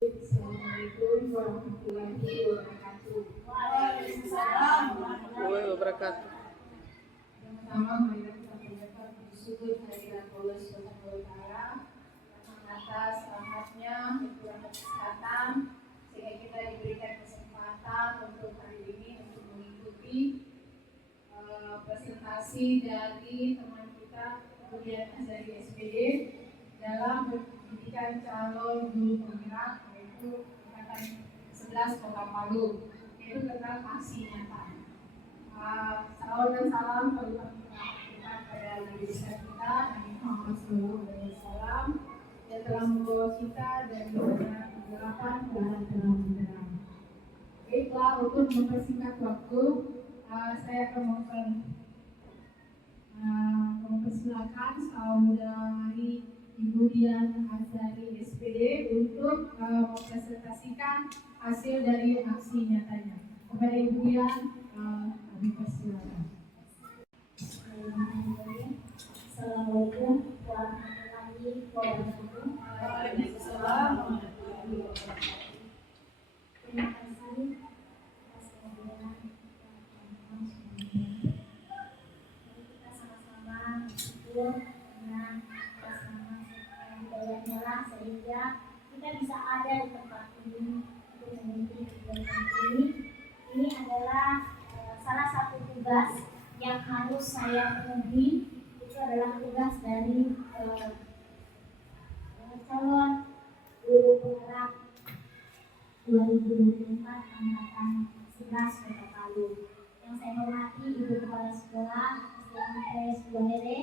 Assalamualaikum warahmatullahi wabarakatuh. Waalaikumsalam warahmatullahi wabarakatuh. Yang pertama, marilah kita panjatkan puji syukur kehadirat Allah Subhanahu wa taala atas rahmatnya dan kurang kesehatan sehingga kita diberikan kesempatan untuk hari ini untuk mengikuti presentasi dari teman kita Kuliah Azhari SPD dalam pendidikan calon guru penggerak, yaitu angkatan 11 Kota Palu, yaitu tentang aksi nyata. Salam dan salam kami kita pada Nabi besar kita Nabi Muhammad SAW yang telah membawa kita dari banyak kegelapan ke arah terang benderang. Baiklah, untuk mempersingkat waktu, saya akan mempersilakan saudari Ibu Dian Azhari SPD untuk mempresentasikan hasil dari aksi nyatanya. Kepada Ibu Dian, kami persilakan. Assalamualaikum warahmatullahi wabarakatuh. Waalaikumsalam warahmatullahi wabarakatuh. Terima kasih atas kehadiran teman-teman semuanya. Mari kita sama-sama bersyukur karena bersama yang hidayahnya lah sehingga kita bisa ada di tempat ini untuk mengikuti kegiatan ini. Ini adalah salah satu tugas yang harus saya penuhi. Itu adalah tugas dari calon guru penggerak 2024 angkatan 11 Kota Palu. Yang saya hormati Ibu Kepala Sekolah SDN 2 Lere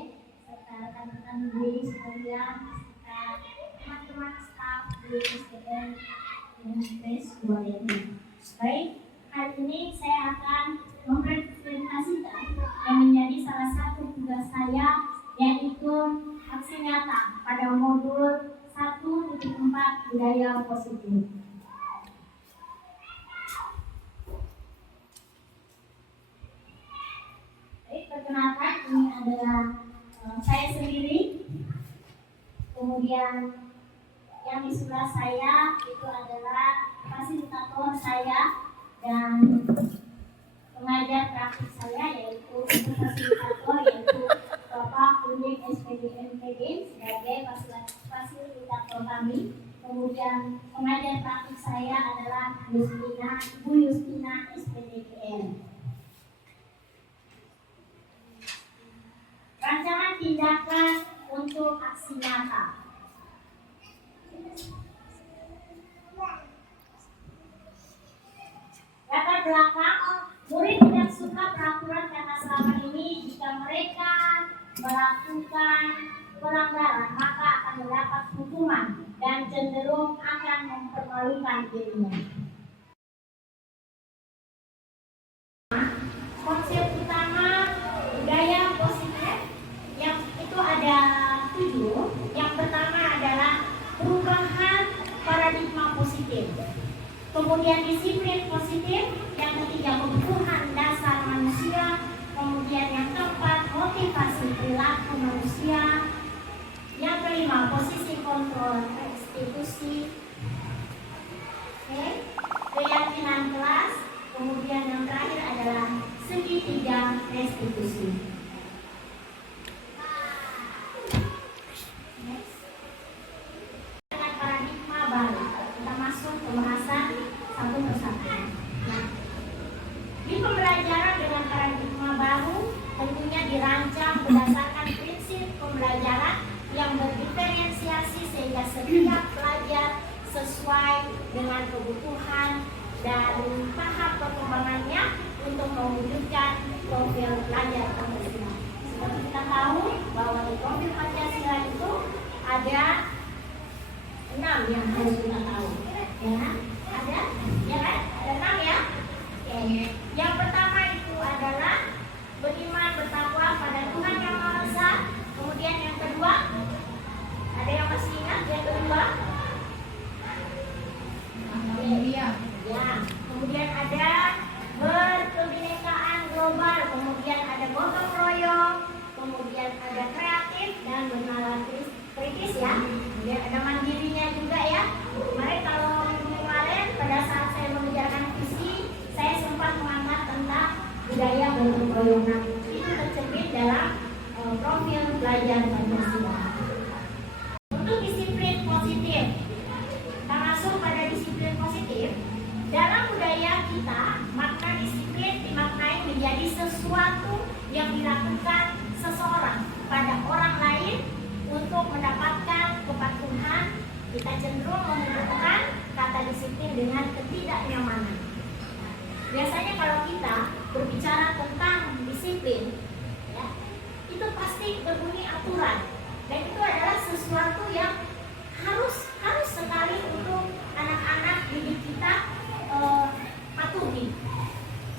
serta rekan-rekan guru sekalian serta teman-teman staf di SDN 2 Lere. Baik, hari ini saya akan mempresentasikan yang menjadi salah satu tugas saya, yaitu aksi nyata pada modul 1.4 budaya positif. Baik, perkenalkan, ini adalah saya sendiri. Kemudian yang di sebelah saya itu adalah fasilitator saya dan pengajar praktik saya, yaitu fasilitator, yaitu Bapak Unit SPD MPD sebagai fasilitator kami. Kemudian pengajar praktik saya adalah Ibu Justina SPDGN. Rancangan tindakan untuk aksi nyata. Latar belakang, murid tidak suka peraturan karena selama ini jika mereka melakukan pelanggaran maka akan mendapat hukuman dan cenderung akan mempermalukan dirinya. Konsep utama budaya positif yang itu ada 7. Yang pertama adalah perubahan paradigma positif. Kemudian disiplin positif, yang ketiga kebutuhan dasar manusia, kemudian yang keempat motivasi perilaku manusia, yang kelima posisi kontrol restitusi, keyakinan kelas, kemudian yang terakhir adalah segitiga restitusi. Dengan paradigma baru, kita masuk pembahasan satu persatu. Nah, di pembelajaran dengan paradigma baru tentunya dirancang berdasarkan prinsip pembelajaran yang berdiferensiasi sehingga setiap pelajar sesuai dengan kebutuhan dan tahap perkembangannya untuk mewujudkan profil pelajar Pancasila. Seperti kita tahu bahwa di profil Pancasila itu ada 6 yang harus kita tahu. Ya, ada? Ya kan? Ada 6 ya? Oke. Yang pertama itu adalah beriman bertakwa pada Tuhan Yang Maha Esa. Kemudian yang kedua, ada yang masih ingat yang kedua? Ya. Kemudian ada berkebinekaan global. Kemudian ada gotong royong. Kemudian ada kreatif dan bernalar kritis ya. Kemudian ada mandirinya juga ya. yang dilakukan seseorang pada orang lain untuk mendapatkan kepatuhan, kita cenderung menghubungkan kata disiplin dengan ketidaknyamanan. Biasanya kalau kita berbicara tentang disiplin, ya, itu pasti berbunyi aturan, dan itu adalah sesuatu yang harus sekali untuk anak-anak didik kita patuhi,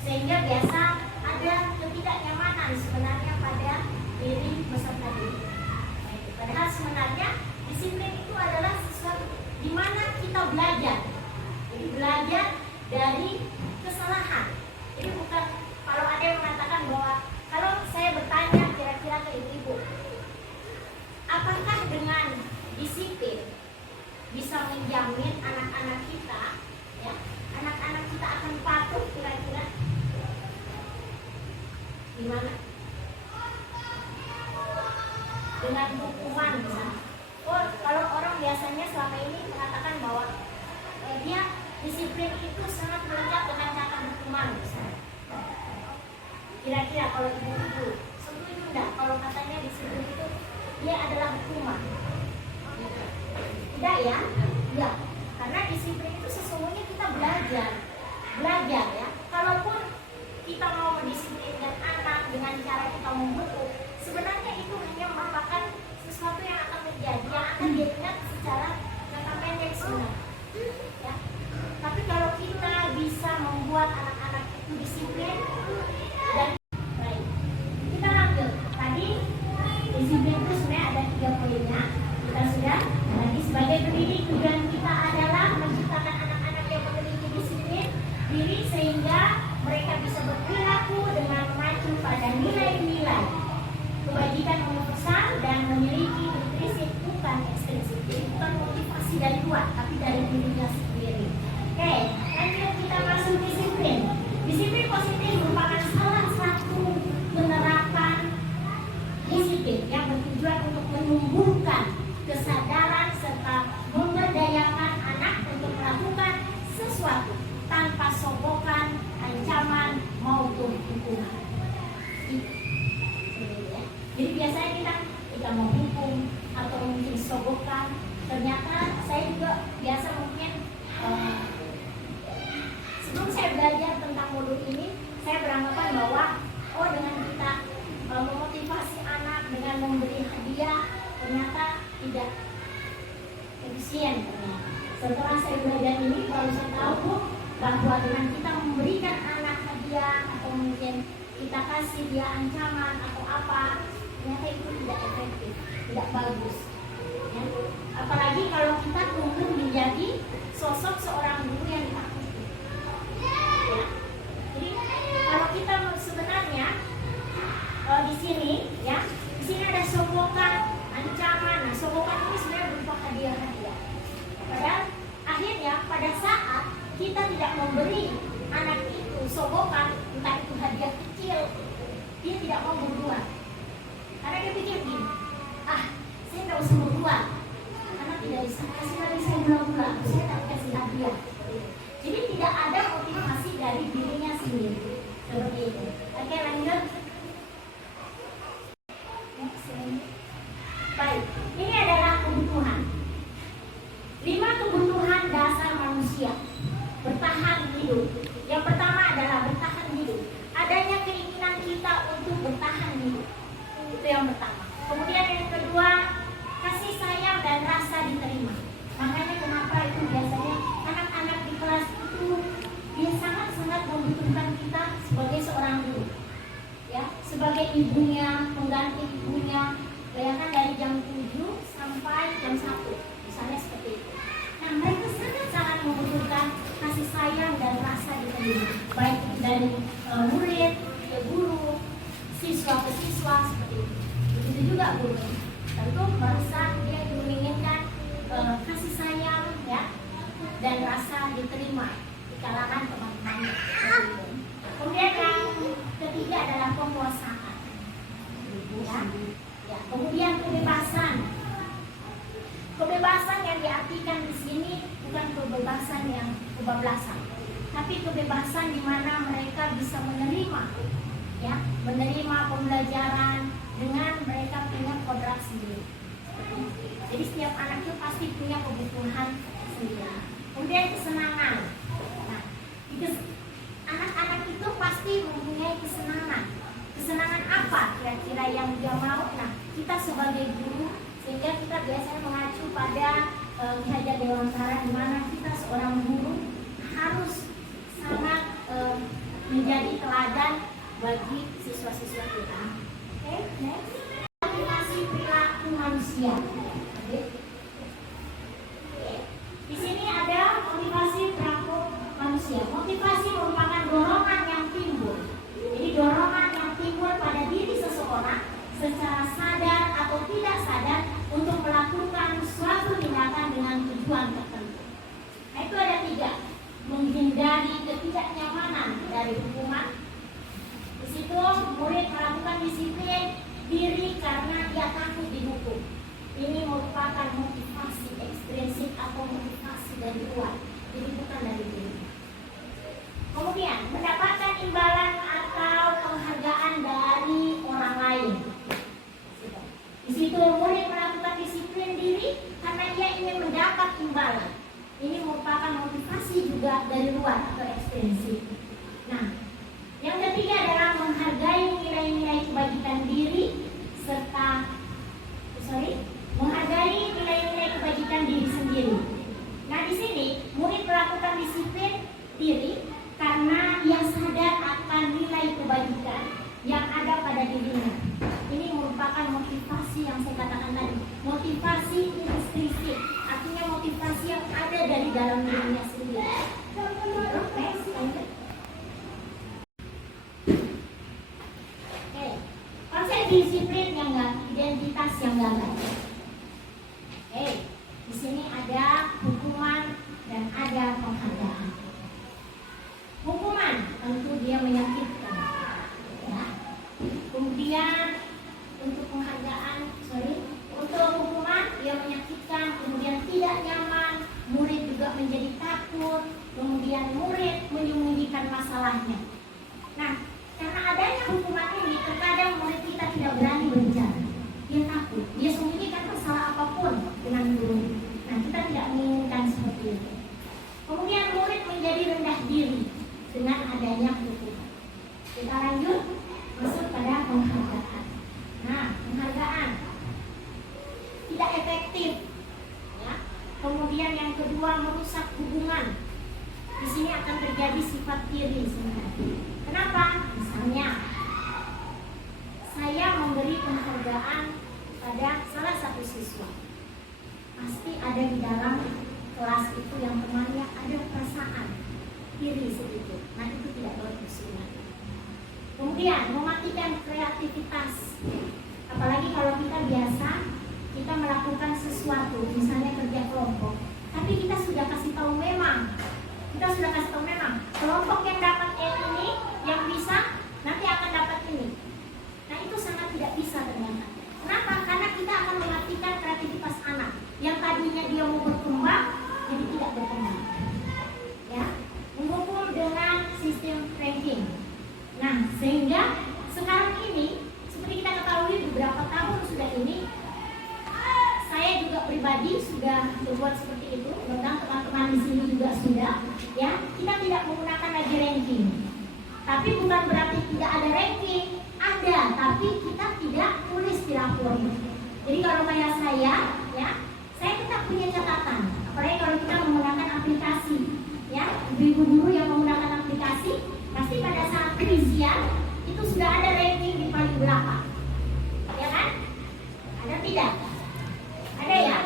sehingga biasa ada ketidaknyamanan sebenarnya pada diri peserta didik. Padahal sebenarnya disiplin itu adalah sesuatu di mana kita belajar. Jadi belajar dari kesalahan. Jadi bukan kalau ada yang mengatakan bahwa kalau saya bertanya kira-kira ke ibu-ibu, apakah dengan disiplin bisa menjamin anak-anak kita, ya, anak-anak kita akan patuh kira-kira? Gimana? Dengan hukuman misalnya. Oh, kalau orang biasanya selama ini mengatakan bahwa dia disiplin itu sangat melekat dengan kata hukuman misalnya. Kira-kira kalau ibu-ibu setuju enggak kalau katanya disiplin itu dia adalah hukuman? Tidak ya? Ya. Karena disiplin itu sesungguhnya kita belajar ya. Kalaupun kita mau mendisiplinkan anak dengan cara kita memukul, sebenarnya itu hanya merupakan sesuatu yang akan terjadi, yang akan diingat secara jangka pendek sebenarnya. Ya. Tapi kalau kita bisa membuat anak-anak itu disiplin dan baik, kita lanjut. Tadi disiplin itu sebenarnya ada 3 poinnya. Kita sudah tadi sebagai pendidik tujuan kita adalah menciptakan anak-anak yang memiliki disiplin diri sehingga mereka bisa berperilaku dengan mengacu pada nilai-nilai kebajikan universal dan memiliki intrinsik bukan ekstrinsik. Jadi bukan motivasi dari luar tapi dari dirinya sendiri. Oke, lanjut kita masuk disiplin. Disiplin positif merupakan salah satu penerapan disiplin yang bertujuan untuk menumbuhkan kesadaran serta memberdayakan anak untuk melakukan sesuatu tanpa sogokan, ancaman maupun hukuman. Jadi biasanya kita mau hukum atau mungkin sogokan. Ternyata saya juga biasa mungkin sebelum saya belajar tentang modul ini, saya beranggapan bahwa dengan kita memotivasi anak dengan memberi hadiah ternyata tidak efisien. Setelah saya belajar ini baru saya tahu bahwa dengan kita memberikan anak hadiah atau mungkin kita kasih dia ancaman atau apa, ternyata itu tidak efektif, tidak bagus. Ya. Apalagi kalau kita tumbuh menjadi sosok seorang guru yang ditakuti. Ya. Jadi kalau kita sebenarnya di sini, ya, di sini ada sogokan, ancaman. Nah, sogokan ini sebenarnya berupa hadiah-hadiah. Padahal akhirnya pada saat kita tidak memberi anak itu sogokan, entah itu hadiah kecil, dia tidak mau berbuat. Karena dia pikir gini, saya tidak usah berbuat, karena tidak bisa kasih lagi saya bulan-bulan, saya tak kasih hadiah. Jadi tidak ada motivasi dari dirinya sendiri. Seperti itu. Oke, lanjut. Baik, ini adalah kebutuhan. 5 kebutuhan dasar manusia bertahan hidup. Yang pertama adalah bertahan hidup. Adanya keinginan kita untuk bertahan hidup. Itu yang pertama. Kemudian yang kedua, kasih sayang dan rasa diterima. Makanya kenapa itu biasanya anak-anak di kelas itu dia sangat-sangat membutuhkan kita sebagai seorang guru. Ya, sebagai ibunya, pengganti ibunya. Bayangkan dari jam 7 sampai jam 1, misalnya seperti itu. Nah, mereka sangat-sangat membutuhkan kasih sayang dan rasa diterima, baik dari murid ke guru, siswa ke siswa, seperti itu. Begitu juga guru, tentu merasa dia menginginkan kasih sayang, ya, dan rasa diterima di kalangan teman-temannya. Kemudian yang ketiga adalah penguasaan. Ya, kemudian kebebasan. Kebebasan yang diartikan di sini bukan kebebasan yang kebablasan, tapi kebebasan di mana mereka bisa menerima ya, menerima pembelajaran dengan mereka punya kodrat sendiri. Jadi setiap anak itu pasti punya kebutuhan sendiri. Kemudian kesenangan. Nah, anak-anak itu pasti mempunyai kesenangan. Kesenangan apa kira-kira yang dia mau? Nah, kita sebagai guru, sehingga kita biasanya mengacu pada Ki Hajar Dewantara, di mana kita seorang guru harus sangat menjadi teladan bagi siswa-siswa kita. Oke, next. Motivasi perilaku manusia. Di sini ada motivasi perilaku manusia. Motivasi merupakan dorongan yang timbul. Jadi dorongan yang timbul pada diri seseorang secara sadar atau tidak sadar untuk melakukan suatu tindakan dengan tujuan tertentu. Nah, itu ada 3. Menghindari ketidaknyamanan dari hukuman. Di situ murid melakukan disiplin diri karena ia takut dihukum. Ini merupakan motivasi ekstrinsik atau motivasi dari luar, jadi bukan dari diri. Kemudian mendapatkan imbalan atau penghargaan dari orang lain. Di situ murid melakukan disiplin diri karena ia ingin mendapat imbalan. Ini merupakan motivasi juga dari luar atau ekstrinsik. Nah, yang ketiga adalah menghargai nilai-nilai kebajikan diri menghargai nilai-nilai kebajikan diri sendiri. Nah, di sini murid melakukan disiplin diri karena ia sadar akan nilai kebajikan yang ada pada dirinya. Ini merupakan motivasi yang saya katakan tadi, motivasi intrinsik, artinya motivasi yang ada dari dalam dirinya sendiri. Konsep disiplin yang enggak, identitas yang enggak. Di sini ada hukuman dan ada penghargaan. Hukuman tentu dia menyakitkan, ya. Kemudian untuk penghargaan, untuk hukuman dia menyakitkan, kemudian tidak nyaman, murid juga menjadi takut, kemudian murid menyembunyikan masalahnya. Nah, karena adanya hukuman ini, terkadang murid kita tidak berani berbicara. Dia takut, dia sembunyikan masalah apapun dengan guru. Nah, kita tidak menginginkan seperti itu. Kemudian murid menjadi rendah diri dengan adanya hukuman. Kita lanjut masuk pada penghargaan. Nah, penghargaan tidak efektif, ya. Kemudian yang kedua, merusak hubungan. Di sini akan terjadi sifat iri sebenarnya. Kenapa? Misalnya, saya memberi penghargaan pada salah satu siswa. Pasti ada di dalam kelas itu yang temannya ada perasaan iri sedikit. Nah, itu tidak bagus. Kemudian mematikan kreativitas. Apalagi kalau kita biasa kita melakukan sesuatu, misalnya kerja kelompok, tapi kita sudah kasih tahu memang kelompok yang dapat ini, yang bisa nanti akan dapat ini. Nah, itu sangat tidak bisa ternyata. Kenapa? Karena kita akan mematikan kreativitas anak yang tadinya dia mau berkembang jadi tidak berkembang, ya. Menghukum dengan sistem ranking. Nah, sehingga sekarang ini seperti kita ketahui beberapa tahun sudah ini, saya juga pribadi sudah berbuat seperti itu, dan teman-teman di sini juga sudah, ya. Kita tidak menggunakan lagi ranking. Tapi bukan berarti tidak ada ranking, ada, tapi kita tidak tulis di rapor. Jadi kalau kayak saya, ya, saya tetap punya catatan. Apalagi kalau kita menggunakan aplikasi, ya, ibu guru yang menggunakan aplikasi, pasti pada saat perizian itu sudah ada ranking di paling belakang, ya kan? Ada tidak? Ada ya?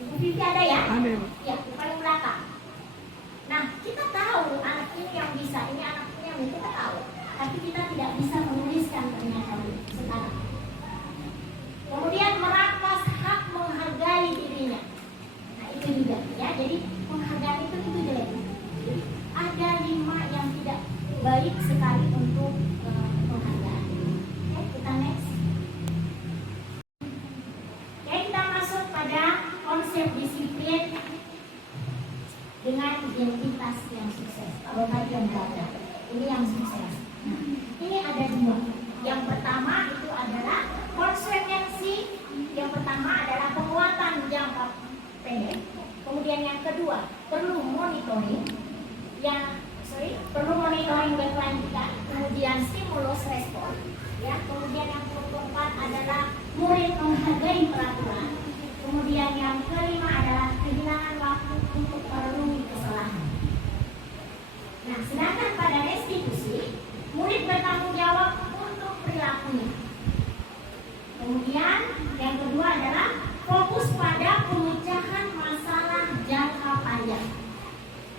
Ibu Vivi ada ya? Ada. Ya, di paling belakang. Nah, kita tahu anak ini yang bisa, ini anak ini yang kita tahu, tapi kita tidak bisa menuliskan ternyata sekarang. Kemudian merampas hak menghargai dirinya. Nah, itu juga, ya. Jadi penghargaan itu jelek. Jadi, ada 5 yang tidak baik sekali untuk penghargaan. Oke, kita next. Oke, kita masuk pada konsep disiplin dengan identitas yang sukses. Kalau tadi yang gagal, ini yang sukses. Ini ada dua. Yang pertama itu adalah konsekuensi. Yang pertama adalah penguatan jangka pendek. Kemudian yang kedua perlu monitoring. Perlu monitoring berkelanjutan. Kemudian stimulus respon. Ya, kemudian yang keempat adalah murid menghargai peraturan. Kemudian yang kelima adalah kehilangan waktu untuk merenungi kesalahan. Nah, sedangkan pada restitusi, murid bertanggung jawab untuk perilakunya. Kemudian yang kedua adalah fokus pada pemecahan masalah jangka panjang.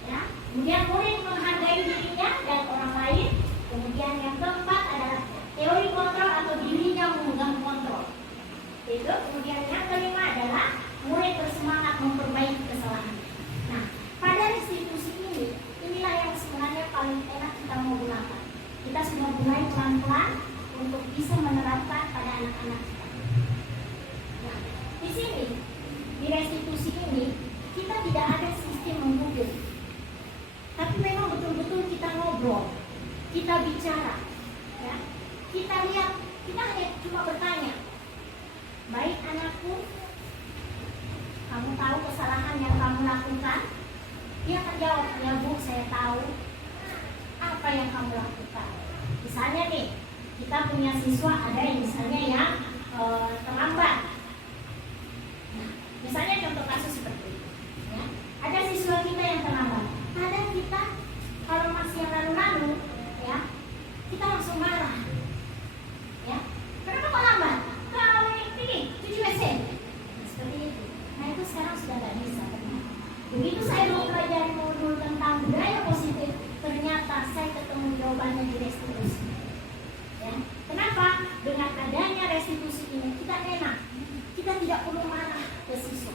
Ya, kemudian murid menghargai dirinya dan orang lain. Kemudian yang keempat adalah teori kontrol atau dirinya memegang kontrol. Itu. Kemudian yang kelima adalah murid bersemangat memperbaiki kesalahan. Nah, pada restitusi ini, inilah yang sebenarnya paling enak kita mau gunakan. Kita sudah mulai pelan-pelan untuk bisa menerapkan pada anak-anak kita. Nah, di sini, di restitusi ini, kita tidak ada sistem menghukum. Tapi memang betul-betul kita ngobrol, kita bicara, ya. Kita lihat, kita hanya cuma bertanya, baik anakku, kamu tahu kesalahan yang kamu lakukan? Dia akan jawab, ya Bu, saya tahu. Apa yang kamu lakukan? Misalnya nih, kita punya siswa ada yang misalnya yang terlambat. Nah, misalnya contoh kasus seperti ini, ya. Ada siswa kita yang terlambat. Kadang kita kalau masih yang lalu-lalu, ya, kita langsung marah. Ya, kenapa kok lambat? Kau ini cuci WC. Nah, seperti itu. Nah, itu sekarang sudah nggak bisa. Begitu saya mempelajari modul tentang budaya positif, ternyata saya ketemu jawabannya di restitusi. Ya, kenapa? Dengan adanya restitusi ini kita enak, kita tidak perlu marah ke siswa,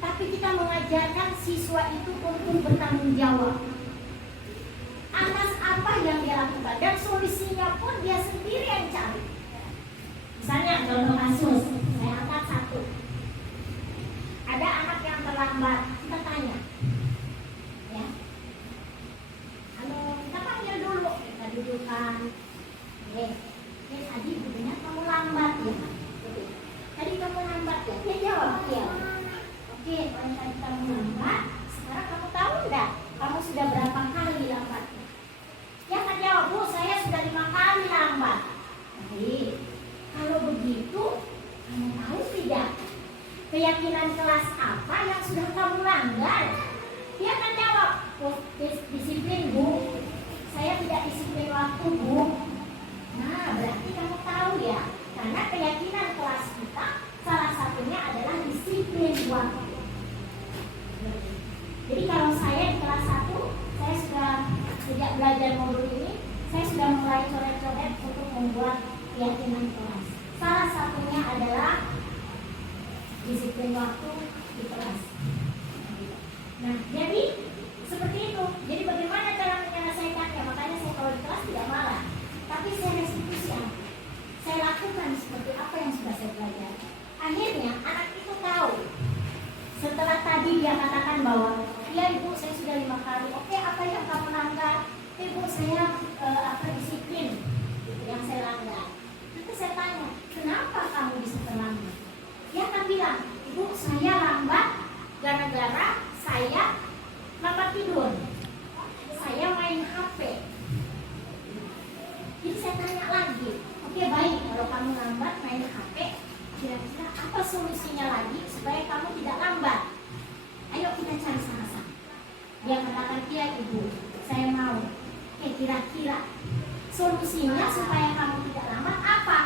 tapi kita mengajarkan siswa itu untuk bertanggung jawab atas apa yang dia lakukan dan solusinya pun dia sendiri yang cari. Misalnya contoh kasus, saya angkat satu. Ada anak yang terlambat, kita tanya, ya. Halo, kita panggil dulu, kita dudukkan. Tadi ibunya kamu lambat ya? Tadi kamu lambat ya? Dia jawab, iya. Oke, kalau tadi kamu lambat, sekarang kamu tahu enggak? Kamu sudah berapa kali lambatnya? Dia akan jawab, Bu, saya sudah 5 kali lambat. Baik. Kalau begitu, kamu tahu tidak keyakinan kelas apa yang sudah kamu langgar? Dia akan jawab, oh, disiplin Bu, saya tidak disiplin waktu Bu. Nah, berarti kamu tahu ya, karena keyakinan kelas kita salah satunya adalah disiplin waktu. Jadi kalau saya di kelas 1, saya sudah sejak belajar modul ini, saya sudah mulai coret-coret untuk membuat keyakinan kelas. Salah satunya adalah disiplin waktu di kelas. Nah, jadi seperti itu. Jadi bagaimana cara menyelesaikannya? Makanya saya kalau di kelas tidak marah, tapi saya restitusi apa? Saya lakukan seperti apa yang sudah saya pelajari. Akhirnya anak itu tahu. Setelah tadi dia katakan bahwa, ya Ibu, saya sudah 5 kali. Oke, apa yang kamu langgar? Ibu, saya disiplin yang saya langgar. Nanti saya tanya, kenapa kamu bisa terlambat? Dia akan bilang, Ibu, saya lambat gara-gara saya lambat tidur. Saya main HP. Jadi saya tanya lagi, oke baik, kalau kamu lambat main HP, kira-kira apa solusinya lagi supaya kamu tidak lambat? Ayo kita cari sama-sama. Dia katakan, iya Ibu, saya mau. Kira-kira solusinya supaya kamu tidak lambat apa?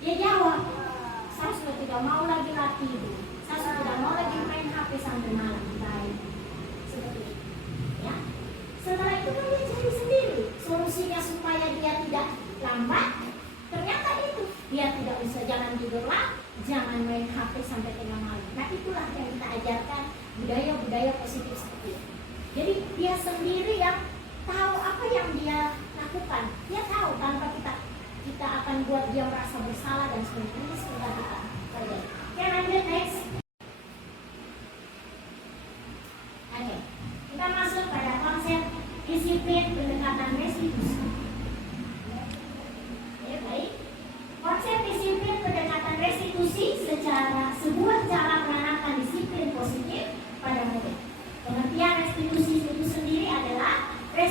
Dia jawab, saya sudah tidak mau lagi latih Ibu. Saya sudah tidak mau lagi main HP sampai malam. Baik, seperti itu. Ya. Setelah itu kan dia cari sendiri solusinya supaya dia tidak lambat. Ternyata itu dia tidak bisa, jangan tidurlah, jangan main HP sampai tengah malam. Nah, itulah yang kita ajarkan budaya-budaya positif seperti itu. Jadi dia sendiri yang tahu apa yang dia lakukan. Dia tahu tanpa kita akan buat dia merasa bersalah dan sebagainya. Ini sebentar kita pelajari. Oke, lanjut next. Oke, kita masuk pada konsep disiplin pendekatan restitusi.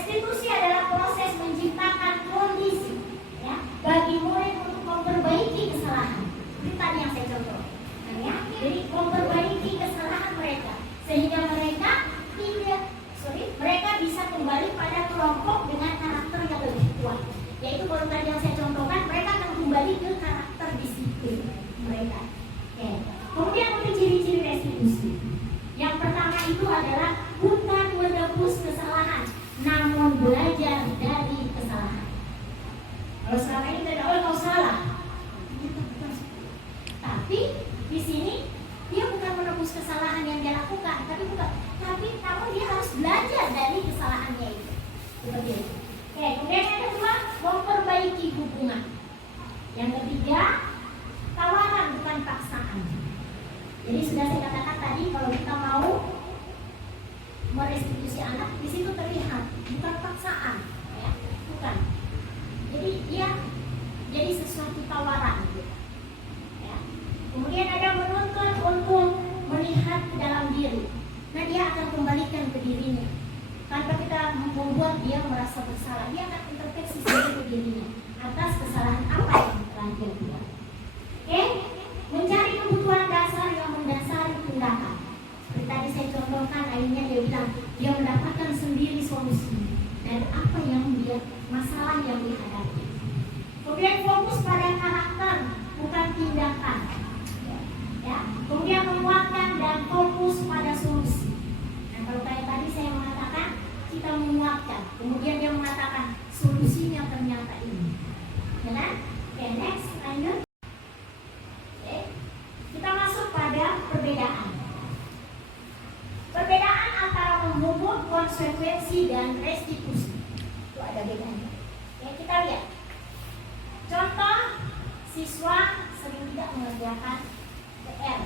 Restitusi adalah proses menciptakan kondisi ya bagi murid untuk memperbaiki kesalahan. Ini tadi yang saya contohkan. Ya, jadi memperbaiki kesalahan mereka sehingga mereka bisa kembali pada kelompok dengan karakter yang lebih kuat. Yaitu kalau tadi yang saya contohkan, mereka akan kembali ke karakter disiplin mereka. Oke. Kemudian untuk ciri-ciri restitusi. Yang pertama itu adalah bukan menebus kesalahan, namun belajar dari kesalahan. Kalau selama ini tidak, oh kau salah. Tapi di sini dia bukan menebus kesalahan yang dia lakukan, tapi namun dia harus belajar dari kesalahannya itu. Seperti itu. Oke, kemudian yang kedua, memperbaiki hubungan. Yang ketiga, tawaran bukan paksaan. Jadi sudah saya katakan tadi, kalau kita mau merestitusi anak, di situ terlihat bukan paksaan, ya, bukan. Jadi dia jadi sesuatu tawaran. Ya. Kemudian ada menuntut untuk melihat ke dalam diri. Nah, dia akan kembalikan ke dirinya. Tanpa kita membuat dia merasa bersalah, dia akan introspeksi sendiri ke dirinya atas kesalahan apa yang telah dia buat. Oke, mencari kebutuhan dasar yang mendasari tindakan. Seperti tadi saya contohkan, akhirnya dia bilang dia mendapatkan sendiri solusi dan apa yang dia masalah yang dihadapi. Kemudian fokus pada karakter bukan tindakan. Ya, kemudian menguatkan dan fokus pada solusi. Nah, kalau kayak tadi saya mengatakan kita menguatkan, kemudian dia mengatakan solusinya ternyata ini. Ya kan? Oke, next, lanjut. Oke, kita masuk pada perbedaan. Perbedaan antara membobot konsekuensi dan restitusi. Itu ada bedanya. Oke, kita lihat. Contoh, siswa sering tidak mengerjakan PR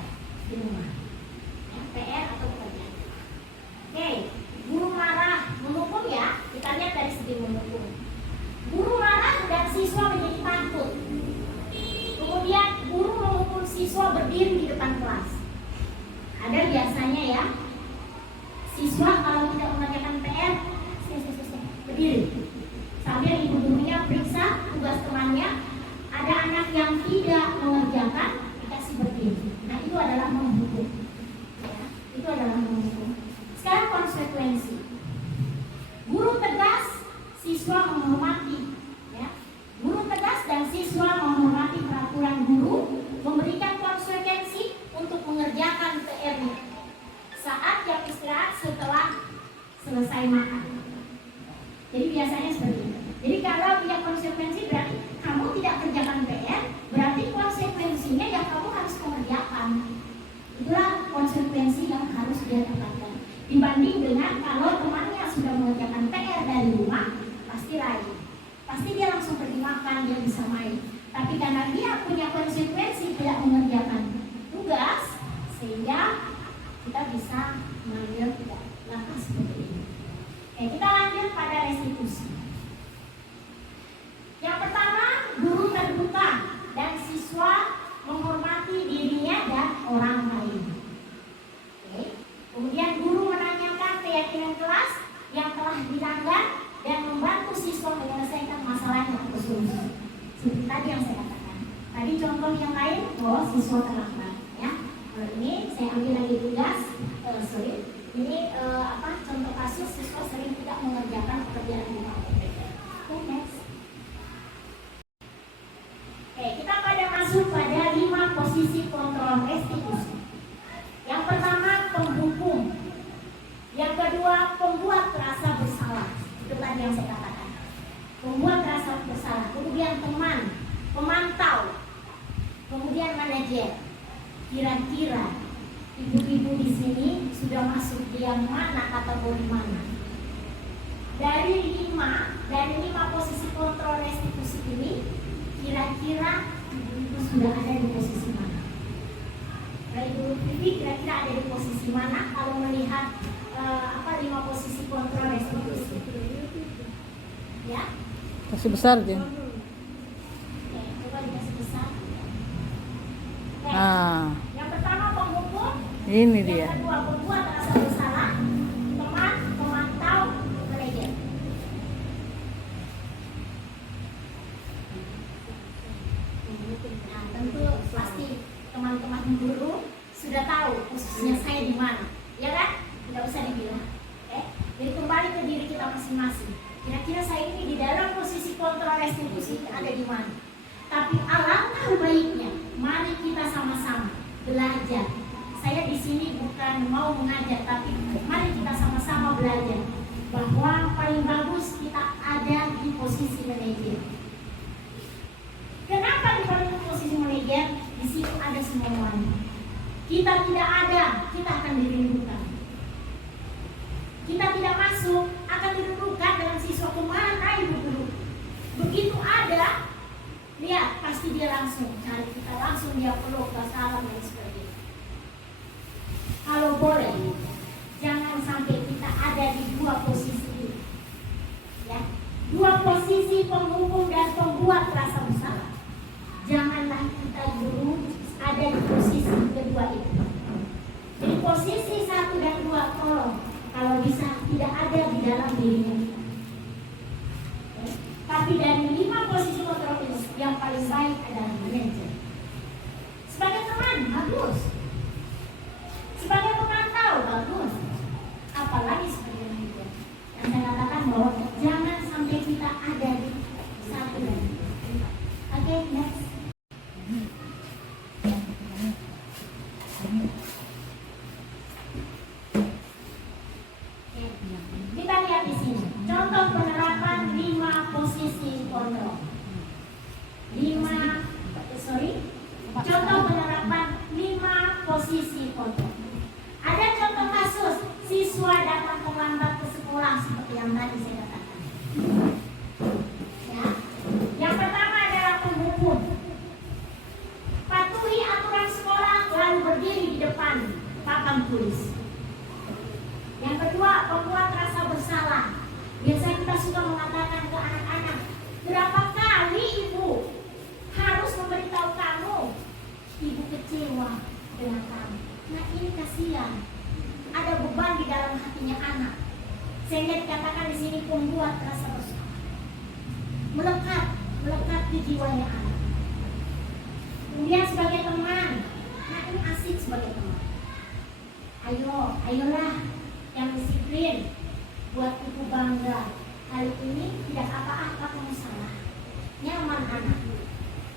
di rumah. Ya, PR atau pekerjaan. Oke, guru marah, memukul ya. Kita lihat dari segi memukul. Guru marah dan siswa menjadi takut. Kemudian guru memukul siswa berdiri di depan kelas. Ada biasanya ya, siswa kalau tidak mengerjakan PR, berdiri. Sambil ibu gurunya periksa tugas temannya. Ada anak yang tidak mengerjakan, dikasih berdiri. Nah, itu adalah menghukum. Ya, itu adalah menghukum. Sekarang konsekuensi. Guru tegas, siswa menghormati. Ya. Guru tegas dan siswa menghormati peraturan guru, memberikan konsekuensi untuk mengerjakan PR-nya. Saat jam istirahat setelah selesai makan. Jadi biasanya seperti itu. Jadi kalau dia konsekuensi berarti kamu tidak kerjakan PR, berarti konsekuensinya ya kamu harus mengerjakan. Itulah konsekuensi yang harus dia dapatkan. Dibanding dengan kalau temannya sudah mengerjakan PR dari rumah, pasti lain. Pasti dia langsung pergi makan, dia bisa main. Tapi karena dia punya konsekuensi tidak mengerjakan tugas, sehingga kita bisa mengambil langkah seperti ini. Oke, kita lanjut pada restitusi. Yang pertama, guru terbuka dan siswa menghormati dirinya dan orang lain. Oke. Kemudian guru menanyakan keyakinan kelas yang telah dilanggar dan membantu siswa menyelesaikan masalahnya atau solusi. Seperti tadi yang saya katakan. Tadi contoh yang lain, siswa terlambat. Ya. Kalau ini saya ambil lagi tugas. Ini contoh kasus siswa sering tidak mengerjakan pekerjaan rumah. Oke, next. Oke, kita pada masuk pada 5 posisi kontrol restitusi. Yang pertama, penghukum. Yang kedua, pembuat rasa bersalah. Itu tadi yang saya katakan. Pembuat rasa bersalah. Kemudian teman, pemantau. Kemudian manajer. Kira-kira ibu-ibu di sini sudah masuk di yang mana, kategori mana? Dari 5 posisi kontrol restitusi ini, kira-kira ibu-ibu sudah ada di posisi mana? Dari Ibu Vivi kira-kira ada di posisi mana kalau melihat 5 posisi kontrol restitusi? Ya? Kasih besar, Jen. Oke, coba dikasih besar. Oke. Nah, Yang pertama penghukum. ini dia. Yang kedua pembuat rasa bersalah. Teman, pemantau, manajer. Jadi kembali ke diri kita masing-masing. Kira-kira saya ini di dalam posisi kontrol restitusi ada di mana? Tapi alangkah baiknya, mari kita sama-sama belajar. Saya di sini bukan mau mengajar, tapi mari kita sama-sama belajar bahwa paling bagus kita ada di posisi manajer. Kenapa di posisi manajer? Di situ ada semuanya. Kita tidak ada, kita akan dirindukan. Kita tidak masuk, akan dirindukan dengan siswa kemana ibu guru. Begitu ada, lihat pasti dia langsung cari kita, langsung dia peluk, salam dan sebagainya. Kalau boleh, jangan sampai kita ada di dua posisi ini. Ya, dua posisi penghukum dan pembuat rasa bersalah. Janganlah kita guru ada di posisi kedua itu. Jadi posisi 1 dan 2 tolong kalau bisa tidak ada di dalam dirinya. Tapi dari 5 posisi kontrol ini yang paling baik adalah manajer. Sebagai teman bagus, sebagai pemantau bagus, apalagi sebagai manajer. Dan saya katakan bahwa jangan sampai kita ada di 1 dan 2. Oke, next. Kita lihat di sini contoh penerapan 5 posisi kontrol. Contoh penerapan 5 posisi kontrol. Ada contoh kasus siswa datang terlambat ke sekolah seperti yang tadi saya katakan. Ya. Yang pertama adalah penghukum. Patuhi aturan sekolah lalu berdiri di depan papan tulis. Yang kedua, pembuat rasa bersalah. Biasanya kita suka mengatakan ke anak-anak, berapa kali ibu harus memberitahu kamu, ibu kecewa dengan kamu. Nah ini kasihan, ada beban di dalam hatinya anak. Sehingga dikatakan di sini pembuat rasa bersalah. Melekat di jiwanya anak. Kemudian sebagai teman, nah ini asik sebagai teman. Ayolah yang disiplin, buat ibu bangga. Kali ini tidak apa-apa kamu salah, nyaman anak.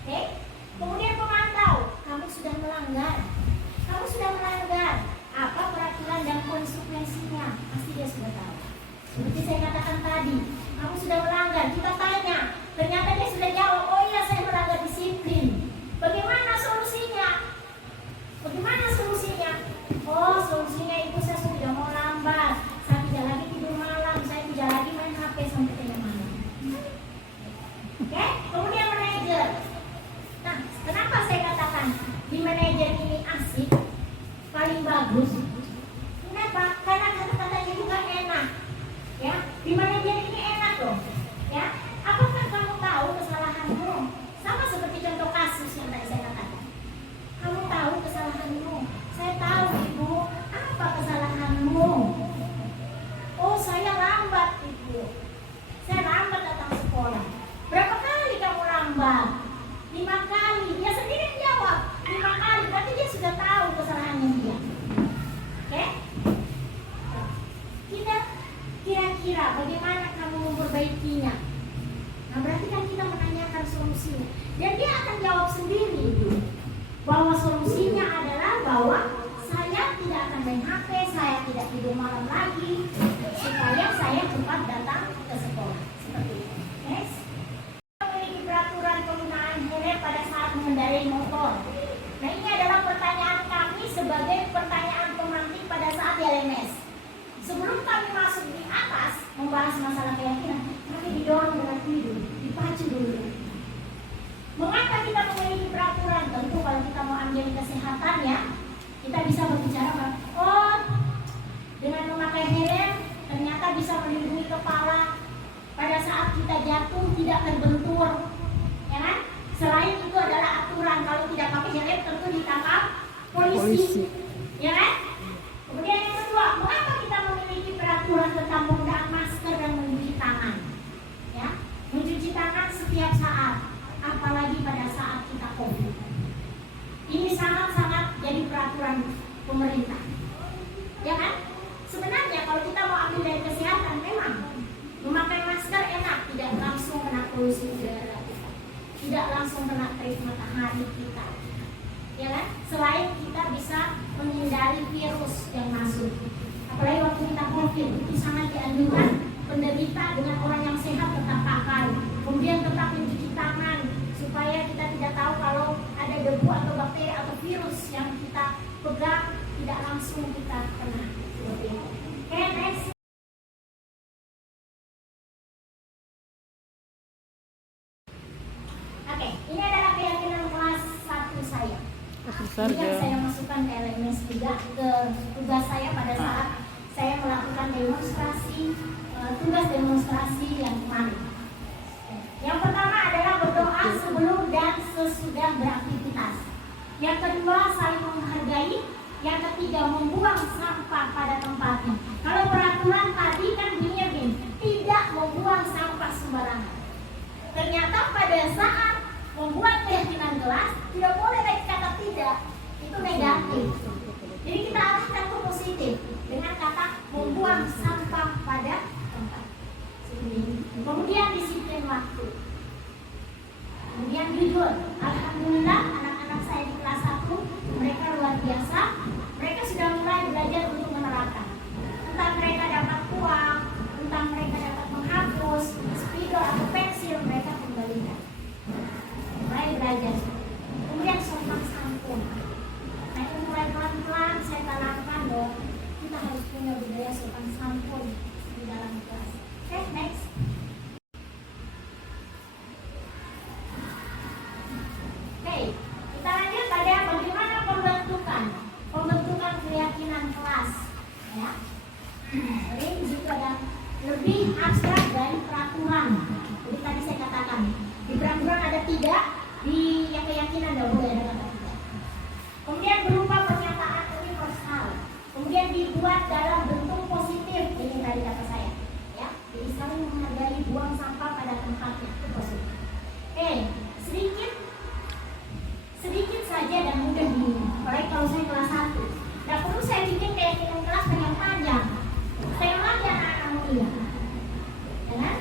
Oke? Kemudian pemantau, kamu sudah melanggar. Apa peraturan dan konsekuensinya? Pasti dia sudah tahu. Seperti saya katakan tadi, kamu sudah melanggar. Kita tanya, ternyata dia sudah jawab, oh iya saya melanggar disiplin. Bagaimana solusinya? Oh solusinya ibu saya sudah mau lambat. Saya tidak lagi tidur malam, saya tidak lagi main HP sampai tengah malam. Oke? Kemudian manajer. Nah, kenapa saya katakan di manajer ini asik, paling bagus? Kenapa? Karena kata-katanya juga enak. Ya, di manajer ini enak loh. Ya, apakah kamu tahu kesalahanmu? Sama seperti contoh kasus yang tadi saya katakan. Kamu tahu kesalahanmu. Saya tahu ibu, apa kesalahanmu? Oh saya lambat ibu. Saya lambat datang sekolah. Berapa kali kamu lambat? 5 kali. Dia sendiri yang jawab 5 kali. Berarti dia sudah tahu kesalahannya dia. Oke? Kita kira-kira bagaimana kamu memperbaikinya? Nah berarti kan kita menanyakan solusinya. Dan dia akan jawab sendiri ibu. Bahwa solusinya adalah bahwa saya tidak akan main HP, saya tidak tidur malam lagi, supaya saya cepat datang ke sekolah. Seperti itu. Next. Memiliki peraturan penggunaan helm pada saat mengendarai motor. Nah ini adalah pertanyaan kami sebagai pertanyaan pemantik pada saat di LMS. Sebelum kami masuk di atas membahas masalah keyakinan, kami didorong dengan tidur, dipacu dulu. Mengapa kita memiliki peraturan? Tentu kalau kita mau ambil kesehatan ya, kita bisa berbicara, oh dengan memakai helm ternyata bisa melindungi kepala pada saat kita jatuh tidak terbentur, ya kan? Selain itu adalah aturan kalau tidak pakai helm tentu ditangkap polisi. Ya kan? Kemudian yang kedua, mengapa kita memiliki peraturan tentang penggunaan masker dan mencuci tangan? Ya, mencuci tangan setiap saat. Apalagi pada saat kita COVID. Ini sangat-sangat jadi peraturan pemerintah. Ya kan? Sebenarnya kalau kita mau ambil dari kesehatan, terik matahari kita. Ya kan? Selain kita bisa menghindari virus yang masuk. Apalagi waktu kita COVID itu sangat dianjurkan penderita dengan orang yang sehat tetap pakai. Kemudian tetap mencuci tangan supaya kita tidak tahu kalau ada debu atau bakteri atau virus yang kita pegang tidak langsung kita kena. Seperti itu. Oke, next. Oke, ini adalah keyakinan kelas 1 saya. Kemudian saya masukkan ke LMS juga ke tugas saya pada saat saya melakukan demonstrasi, tugas demonstrasi yang kemarin. Yang pertama adalah berdoa sebelum dan sesudah beraktivitas. Yang kedua, saling menghargai. Yang ketiga, membuang sampah pada tempatnya. Kalau peraturan tadi kan bunyinya begini, tidak membuang sampah sembarangan. Ternyata pada saat membuat keyakinan kelas tidak boleh lagi kata tidak, itu negatif. Jadi kita arahkan ke positif dengan kata membuang sampah pada tempat. Kemudian disiplin waktu. Kemudian jujur. Alhamdulillah anak-anak saya di kelas 1 mereka luar biasa. Mereka sudah mulai belajar untuk menerapkan. Entah mereka dapat uang, entah mereka dapat menghapus spidol atau pensil, mereka kembalikan. Mulai belajar. Kemudian sopan santun. Nah itu mulai pelan-pelan saya tanamkan dong. Kita harus punya budaya sopan santun di dalam kelas. Oke, next. Oke, kita lanjut pada bagaimana pembentukan keyakinan kelas. Ya. Jadi di situ ada lebih abstrak dari peraturan. Jadi tadi saya katakan di peraturan ada 3, di yang keyakinan tidak boleh ada kata tidak. Kemudian berupa pernyataan universal. Kemudian dibuat dalam bentuk positif. Ini tadi kata saya. Ya, jadi saling menghargai, buang sampah pada tempatnya itu positif. Sedikit saja dan mudah diingat. Apalagi kalau saya kelas 1. Tidak perlu saya bikin keyakinan kelas yang panjang. Saya lagi anak-anak mulia. Ya kan?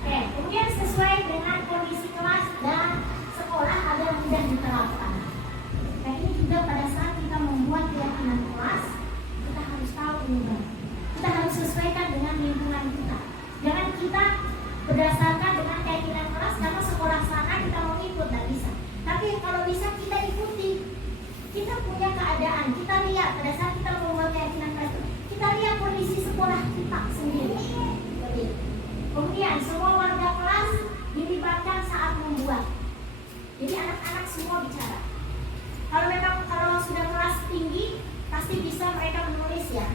Oke, kemudian sesuai dengan kondisi kelas dan sekolah agar mudah diterapkan. Nah ini juga pada saat kita membuat keyakinan kelas, kita harus tahu ini. Kita harus sesuaikan dengan lingkungan kita. Jangan kita berdasarkan dengan keyakinan kelas karena sekolah sana kita mau ikut, tidak bisa. Tapi kalau bisa kita ikuti. Kita punya keadaan, kita lihat pada saat kita membuat keyakinan kelas, kita lihat kondisi sekolah kita sendiri. Kemudian semua warga kelas dilibatkan saat membuat. Jadi anak-anak semua bicara. Kalau sudah kelas tinggi, pasti bisa mereka menulis ya.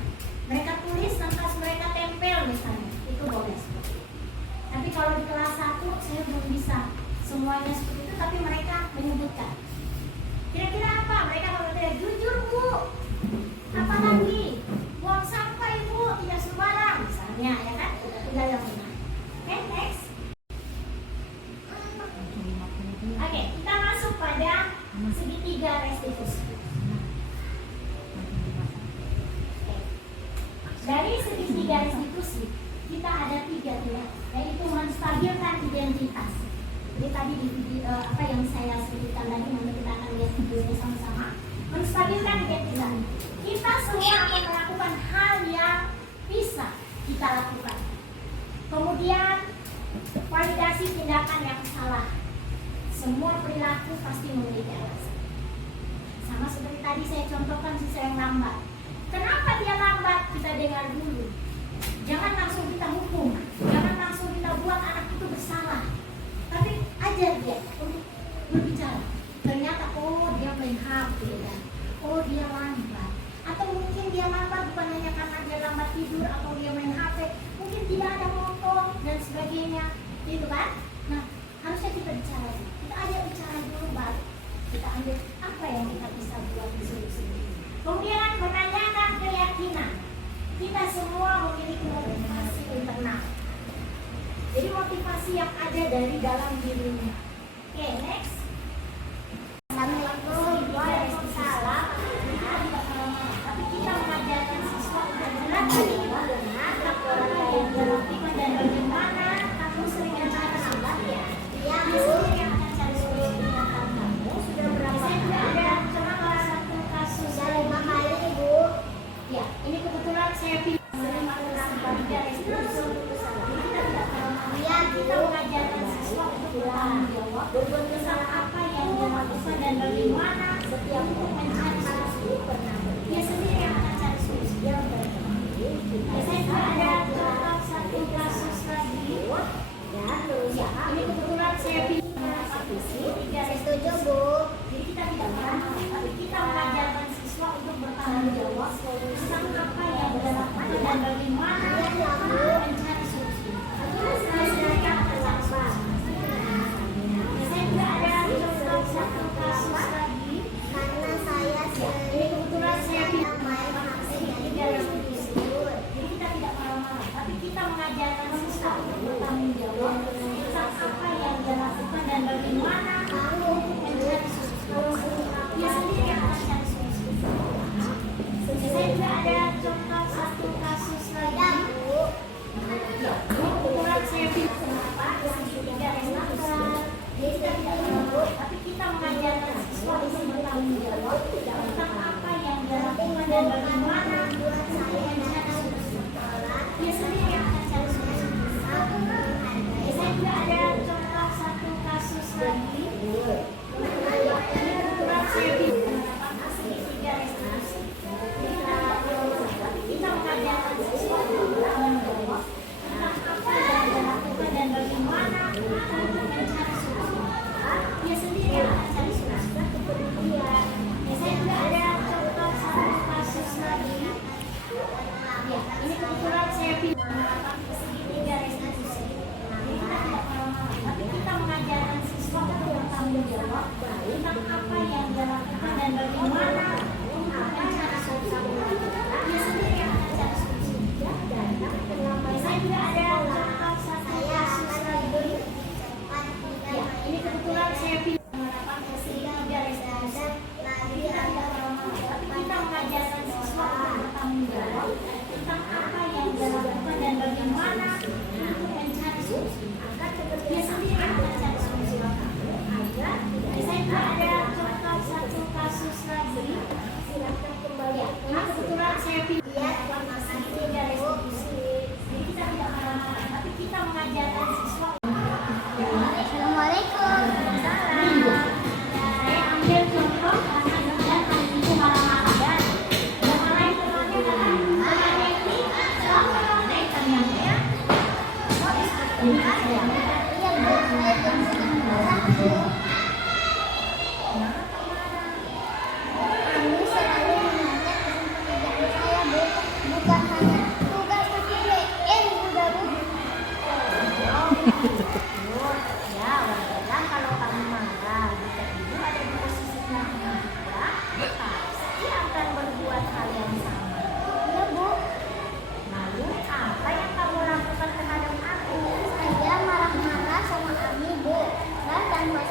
Mereka tulis tanpa mereka tempel misalnya, itu boleh seperti itu. Tapi kalau di kelas 1 saya belum bisa semuanya seperti itu, tapi mereka menyebutkan. Kira-kira apa? Mereka berkata, jujur Bu. Apa lagi? Buang sampah Ibu, tidak sembarang. Misalnya, ya kan? Tinggal yang benar. Oke, next. Oke, kita masuk pada segitiga restitusi. Dari segitiga restitusi, kita ada 3 ya, yaitu menstabilkan identitas. Jadi tadi di video apa yang saya sebutkan tadi, nanti kita akan lihat videonya sama-sama. Menstabilkan identitas. Kita semua akan melakukan hal yang bisa kita lakukan. Kemudian validasi tindakan yang salah. Semua perilaku pasti memiliki alasan. Sama seperti tadi saya contohkan siswa yang lambat. Kenapa dia lambat? Kita dengar dulu. Jangan langsung kita hukum. Jangan langsung kita buat anak itu bersalah. Tapi ajar dia untuk berbicara. Ternyata dia main HP ya. Dia lambat. Atau mungkin dia lambat bukan hanya karena dia lambat tidur atau dia main HP. Mungkin tidak ada motor dan sebagainya. Gitu kan? Nah, harusnya kita bicara. Kita ajak bicara dulu baru kita ambil apa yang kita bisa buat di sini. Kemudian menanyakan keyakinan. Kita semua memiliki motivasi internal. Jadi motivasi yang ada dari dalam dirinya. Oke, next. Tapi kita mengajarkan siswa untuk benar dan bagaimana kamu sering terlambat ya. Yang akan cari solusi dengan kamu. kita mengajarkan siswa untuk bertanggung jawab tentang apa yang dia lakukan dan bagaimana setiap mencari solusi. Dia sendiri yang akan cari solusi. Saya juga ada contoh satu kasus lagi. Ya, ini kebetulan saya pilih saya setuju, Bu. Jadi kita tidak marah, tapi kita mengajarkan siswa untuk bertanggung jawab tentang apa yang dia lakukan dan bagaimana mencari solusi. Saya sendiri yang akan cari solusi. Saya juga ada contoh satu kasus lagi. Karena saya Ini kebetulan saya pilih institusi. jadi kita tidak marah-marah, tapi kita mengajarkan siswa untuk bertanggung jawab tentang apa yang dia lakukan dan bagaimana mencari solusi. Dia sendiri yang akan cari solusi. Saya juga ada contoh satu kasus lagi. Ya, kebetulan saya pilih tiga restaurant. Jadi kita tidak marah-marah, tapi kita mengajarkan siswa untuk bertanggung jawab tentang apa yang dia lakukan dan bagaimana mencari solusi. Dia sendiri yang akan cari solusi. Saya juga ada contoh satu kasus lagi. Ini kebetulan saya pilih tiga restitusi. Tapi kita mengajarkan siswa untuk bertanggung jawab tentang apa yang dia lakukan dan bagaimana mencari solusi. Dia sendiri yang akan cari solusi. Saya juga ada contoh satu kasus lagi. Ya, ini kebetulan saya pilih tiga restitusi. Jadi kita tidak marah-marah, tapi kita mengajarkan siswa untuk bertanggung jawab tentang apa yang dia lakukan dan bagaimana mencari solusi. Dia sendiri yang akan cari solusi. Saya juga ada contoh satu kasus lagi. Ya, ini kebetulan saya pilih tiga restitusi. Jadi kita tidak marah-marah, tapi kita mengajarkan siswa untuk bertanggung jawab tentang apa yang dia lakukan dan bagaimana mencari solusi. Dia sendiri yang akan cari solusi. Saya juga ada contoh satu kasus lagi. Ya, ini kebetulan saya pilih tiga restitusi. Jadi kita tidak marah-marah, tapi kita mengajarkan siswa. Assalamualaikum. Saya ambil contoh karena dan itu marah-marah. Yang lain temannya adalah temannya ini Kami selalu mengajar pekerjaan saya, Bu. Bukan hanya tugas tapi weekend juga, Bu. Ya, wajarlah kalau kamu marah. Jika ibu ada di posisi kamu juga, pasti akan berbuat hal yang sama. Iya, Bu. Lalu apa yang kamu lakukan terhadap aku? Saya marah-marah sama Ami, Bu. Dan tanpa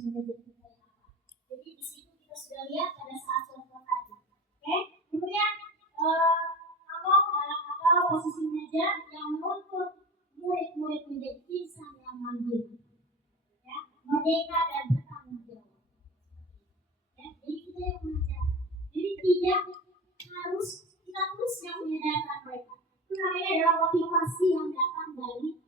sebenarnya jadi kayak apa. Jadi di situ kita sudah lihat pada saat contoh tadi. Oke, kemudian ngomong dalam atau posisi meja yang menuntut murid-murid menjadi insan yang mandiri, ya, merdeka dan bertanggung jawab. Ya, jadi kita yang mengajar. Jadi tidak harus kita terus yang menyadarkan mereka. Itu namanya adalah motivasi yang datang dari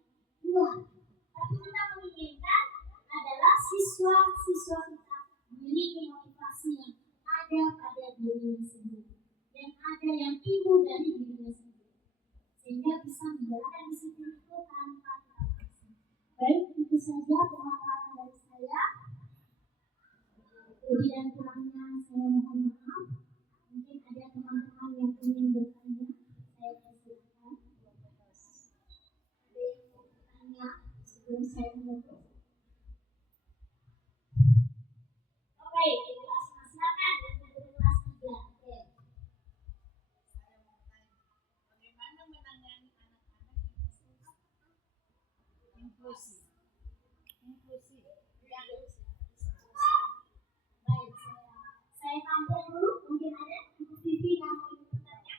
luar. Tapi kita menginginkan adalah siswa-siswa kita memiliki motivasi yang ada pada dirinya sendiri, yang ada yang timbul dari dirinya sendiri, sehingga bisa menjalankan disiplin itu tanpa kita paksa. Baik, itu saja pemaparan dari saya. Lebih dan kurangnya saya mohon maaf. Mungkin ada teman-teman yang ingin bertanya, saya persilakan. Ada yang mau bertanya sebelum saya menutup? Oke, kelas silakan untuk kelas 3. Oke. Saya mau tanya, bagaimana menangani anak-anak yang bersekolah? Inklusi. Ya. Baik, saya tampung dulu. Mungkin ada Ibu Vivi yang mau bertanya.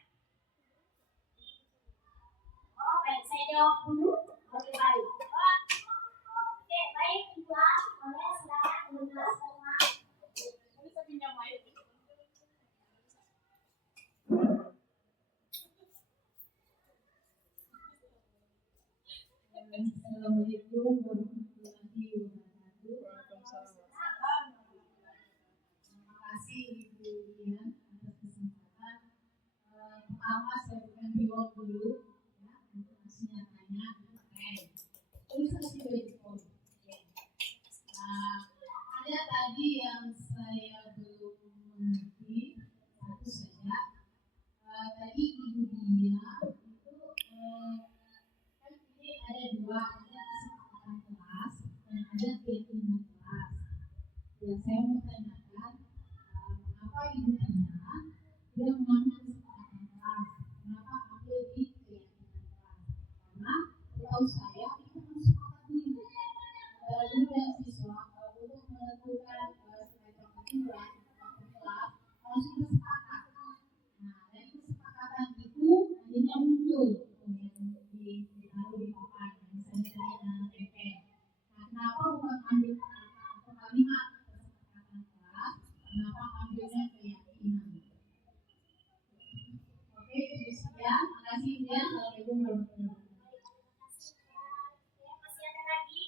Oh, baik, saya jawab dulu. Oke, baik. Oke, baik, Ibu. Boleh silakan menjelaskan. Bisa pinjam mic? Assalamualaikum warahmatullahi wabarakatuh. Waalaikumsalam. Terima kasih Ibu Dian atas kesempatan. Pertama saya berikan reward dulu, ya, untuk hasilnya tanya. Terus kasih reward. Ada tadi yang saya belum mengerti, satu saja. Tadi Ibu Dia itu kan ini ada dua, ada kesepakatan kelas dan ada keyakinan kelas. Dan saya mau tanyakan, mengapa Ibu Dia mengambil kesepakatan kelas? Kenapa ambil di keyakinan kelas? Karena setahu saya itu harus sepakat dulu. Guru dan siswa untuk menentukan semacam aturan atau kelas harus kita sepakat. Nah, dari kesepakatan itu akhirnya muncul yang ditaruh di papan, misalnya dari anak PP. Nah, kenapa bukan ambil atau kalimat kesepakatan kelas? Kenapa ambilnya keyakinan? Oke, itu sekian. Makasih ya. Assalamualaikum warahmatullahi wabarakatuh. Masih ada lagi?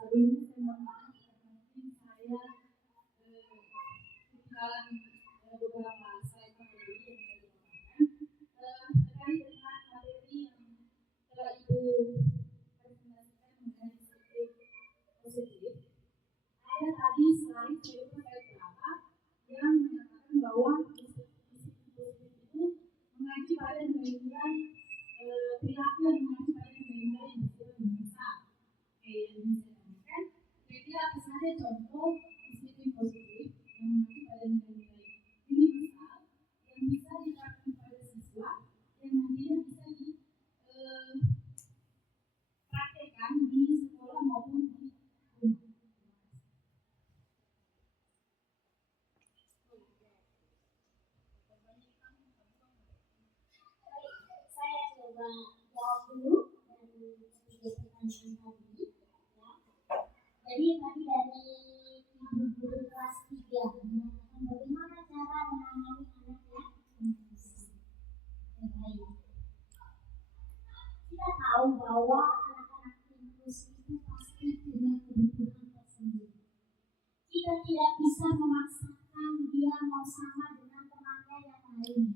Sebelumnya saya mohon maaf karena mungkin saya ketinggalan beberapa slide materi yang tadi dibawakan terkait dengan materi yang telah Ibu presentasikan mengenai disiplin positif. Ada tadi slide saya lupa slide berapa yang menyatakan bahwa disiplin positif itu mengacu pada nilai-nilai perilaku yang mengacu pada nilai-nilai yang bersifat universal. Yang bisa tanyakan, kira-kira apa saja contoh disiplin positif yang mengacu pada nilai-nilai universal yang bisa diterapkan pada siswa yang nantinya bisa dipraktekkan di sekolah maupun di rumah. Saya coba jawab dulu dari tiga pertanyaan tadi. Ya. Jadi tadi dari Ibu Guru kelas 3 mengatakan bagaimana cara menangani anak yang inklusi. Baik. Kita tahu bahwa anak-anak inklusi itu pasti punya kebutuhan tersendiri. Kita tidak bisa memaksakan dia mau sama dengan temannya yang lain.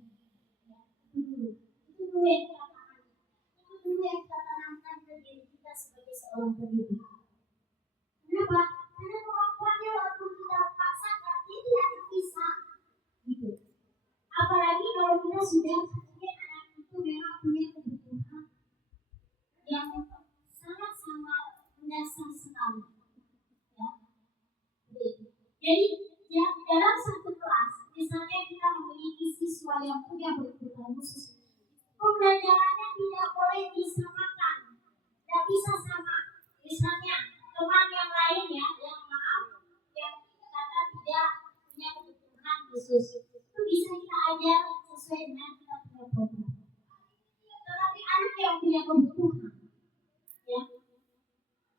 Ya, itu dulu yang kita pahami. Itu dulu yang kita tanamkan ke diri kita sebagai seorang pendidik. Kenapa? Karena kemampuannya walaupun kita paksakan, dia tidak akan bisa. kalau kita sudah mungkin anak itu memang punya kebutuhan yang sangat-sangat mendasar sekali. Ya. Jadi ya, dalam satu kelas, misalnya kita memiliki siswa yang punya kebutuhan khusus, pembelajarannya tidak boleh disamakan, tidak bisa sama. Misalnya teman yang lain ya, yang maaf, yang kata tidak punya kebutuhan khusus, itu bisa kita ajar sesuai dengan kita punya program. Tetapi anak yang punya kebutuhan, ya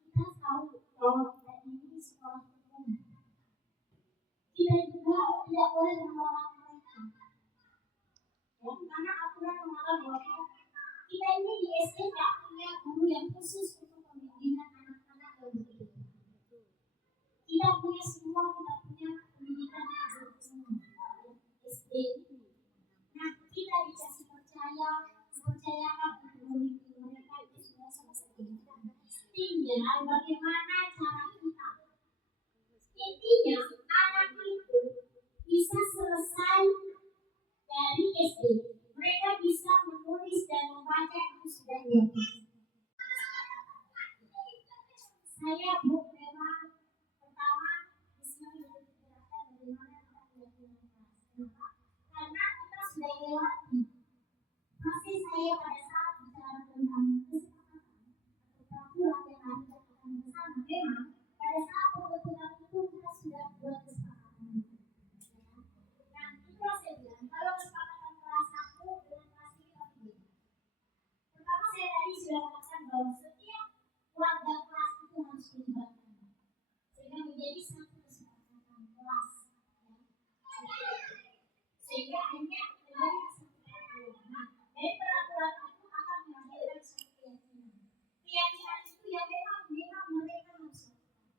kita tahu bahwa kita ini sekolah umum. Kita juga tidak boleh menolak mereka, ya, karena aturan mengatakan bahwa kita ini di SD tidak punya guru yang khusus untuk pembimbingan anak-anak yang berkebutuhan. Kita punya semua, kita punya pendidikan yang semua SD. Nah, kita dikasih dipercayakan untuk memimpin mereka itu sudah selesai. Tinggal bagaimana cara kita. Intinya anak itu bisa selesai dari SD. Mereka bisa menulis dan membaca itu sudah biasa. Saya memang pertama di sini dijelaskan bagaimana kita melakukan kelas. Karena kita sudah lewati. Masih saya pada saat bicara tentang kesepakatan atau peraturan yang harus dilakukan bersama, memang pada saat pembentukan itu kita sudah buat kesepakatan. Nah, itulah saya bilang kalau kesepakatan kelas 1 dengan kelas 3 berbeda. Pertama saya tadi sudah mengatakan bahwa setiap warga kelas itu harus dilibatkan sehingga menjadi satu kesepakatan kelas. Sehingga akhirnya menjadi satu peraturan. Nah, dari peraturan itu akan menghasilkan satu keyakinan. Keyakinan itu yang memang mereka harus lakukan.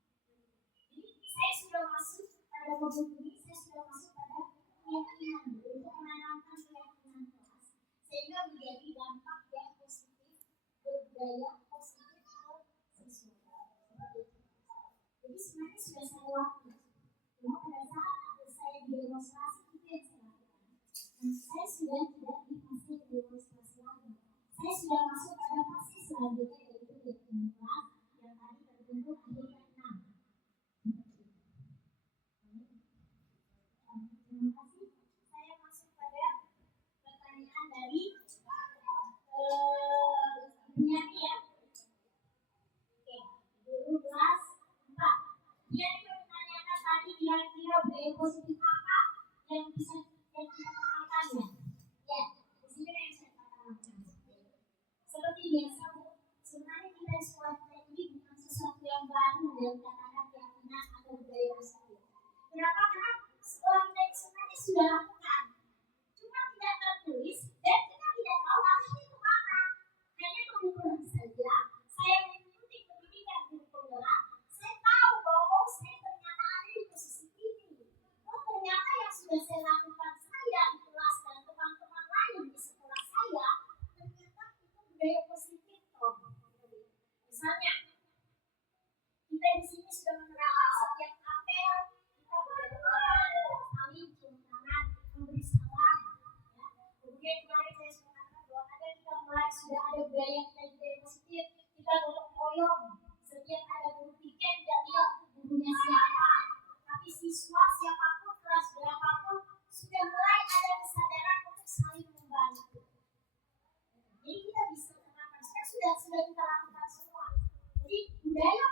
Jadi saya sudah masuk pada modul ini, saya sudah masuk pada keyakinan untuk menanamkan keyakinan kelas sehingga menjadi dampak yang positif, berbudaya positif ke siswa. Jadi sebenarnya sudah saya waktu. Cuma pada saat saya demonstrasi itu yang saya lakukan. Nah, saya sudah tidak di fase demonstrasi lagi. Saya sudah masuk pada fase selanjutnya yaitu keyakinan kelas yang tadi terbentuk akhirnya 6. Terima kasih. Saya masuk pada pertanyaan dari ibunya ya. Oke, dulu kelas 4. Dia menanyakan tadi kira-kira budaya positif apa yang bisa kita kenalkan ya. Ya, di sini yang saya katakan. Seperti biasa, sebenarnya kita di sekolah kita ini bukan sesuatu yang baru dalam katakan keyakinan atau budaya positif. Kenapa? Karena sekolah kita ini sebenarnya sudah lakukan. Cuma tidak tertulis dan kita tidak tahu arahnya kemana. Hanya kebetulan saja saya mengikuti pendidikan guru penggerak. Saya tahu bahwa saya ternyata ada di posisi ini. Oh, ternyata yang sudah saya lakukan saya di kelas dan teman-teman lain di sekolah saya ternyata itu budaya positif. Misalnya, kita di sini sudah menerapkan setiap apel kita berdoa, saling cium tangan, memberi salam. Ya. Kemudian kemarin saya sudah katakan bahwa ada kita mulai sudah ada budaya kita budaya positif. Kita gotong royong. Setiap ada guru tiket tidak lihat gurunya siapa, tapi siswa siapapun kelas berapapun sudah mulai ada kesadaran untuk saling membantu. Jadi kita bisa terapkan. Sudah kita lakukan semua. Jadi budaya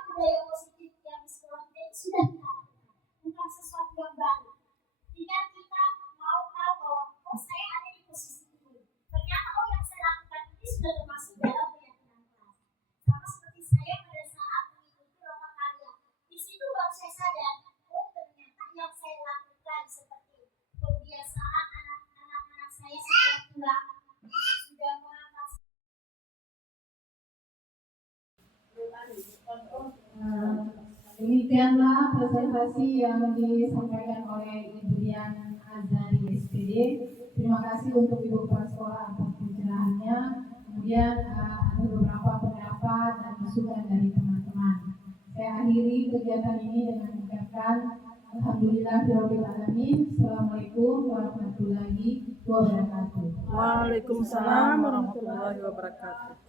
positif yang di sekolah kita ini sudah kita lakukan, bukan sesuatu yang baru. Tinggal kita mau tahu bahwa oh saya ada di posisi ini. Ternyata oh yang saya lakukan ini sudah termasuk dalam keyakinan kelas. Sama seperti saya pada saat mengikuti lomba karya. Di situ baru saya sadar, oh ternyata yang saya lakukan seperti pembiasaan anak-anak saya setiap bulan sudah mengangkat. Demikianlah presentasi yang disampaikan oleh Ibu Dian Azari SPD. Terima kasih untuk Ibu Kepala Sekolah atas pencerahannya. Kemudian ada beberapa pendapat dan masukan dari teman-teman. Saya akhiri kegiatan ini dengan mengucapkan Alhamdulillahirabbil alamin. Assalamualaikum warahmatullahi wabarakatuh. Waalaikumsalam warahmatullahi wabarakatuh.